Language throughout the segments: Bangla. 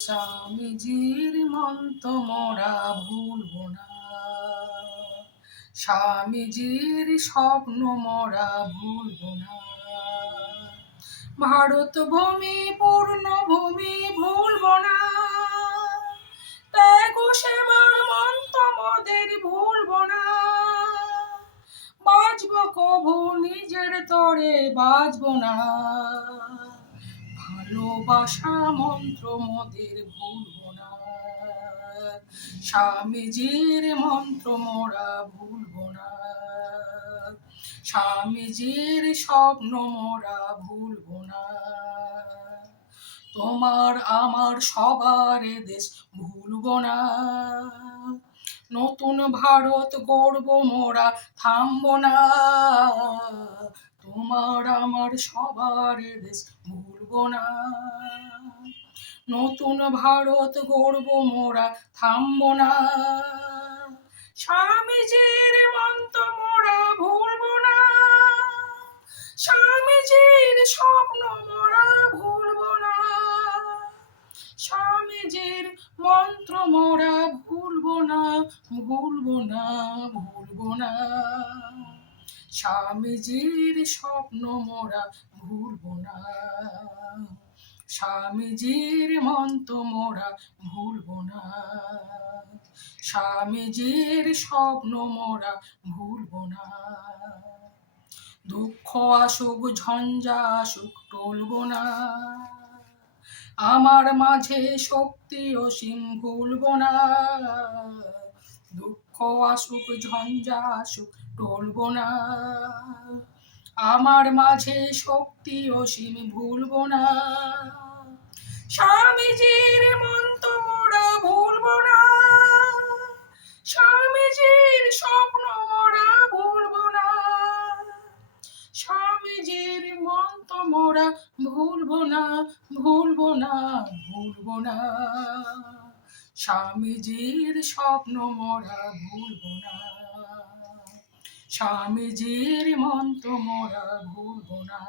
স্বামীজির মন্ত্র মোরা ভুলব না, স্বামীজির স্বপ্ন মোরা ভুলব না। ভারত ভূমি পূর্ণভূমি ভুলব না, ত্যাগ সেবার মন্ত্র মোদের ভুলব না। বাঁচব কভু নিজের তরে বাঁচব না, ভালোবাসা মন্ত্র মোদের ভুলব না। স্বামীজির মন্ত্র মোরা ভুলব না, স্বামীজির স্বপ্ন মোরা ভুলব না। তোমার আমার সবার দেশ ভুলব না, নতুন ভারত গড়ব মোরা থামব না। তোমার আমার সবার দেশ ভুলব না, নতুন ভারত গড়ব মোরা থামব না। স্বামীজির মন্ত্র মোরা ভুলব না, স্বামীজির স্বপ্ন মোরা ভুলব না। স্বামীজির মন্ত্র মোরা ভুলব না, ভুলব না, ভুলব না। স্বামীজির স্বপ্ন মোরা ভুলব না, স্বামীজির মন্ত্র মোরা ভুলব না। স্বামীজির স্বপ্ন মোরা ভুলব না। দুঃখ আসুক ঝঞ্ঝা আসুক টলব না, আমার মাঝে শক্তি অসীম ভুলব না। দুঃখ আসুক ঝঞ্ঝা আসুক টলব না, আমার মাঝে শক্তি অসীম ভুলব না। স্বামীজির মন্ত্র মোরা ভুলব না, স্বামীজির স্বপ্ন মোরা ভুলব না। স্বামীজির মন্ত্র মোরা ভুলব না, ভুলব না, ভুলব না। স্বামীজির স্বপ্ন মোরা ভুলব না, স্বামীজির মন্ত্র মোরা ভুলব না।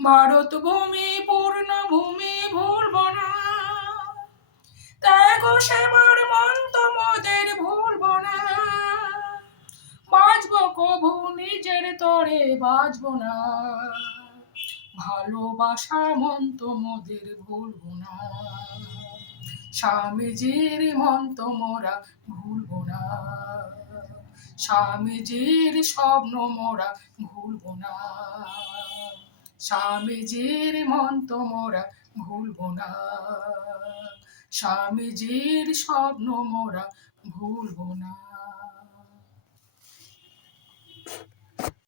ভারত ভূমি পূর্ণভূমি ভুলব না, ত্যাগ সেবার মন্ত্র মোদের ভুলব না। বাঁচব কভু নিজের তরে বাঁচব না, ভালোবাসা মন্ত্র মোদের ভুলব না। স্বামীজির মন্ত্র মোরা ভুলব না, স্বামীজির স্বপ্ন মোরা ভুলব না। স্বামীজির মন্ত্র মোরা ভুলব না, স্বামীজির স্বপ্ন মোরা ভুলব না।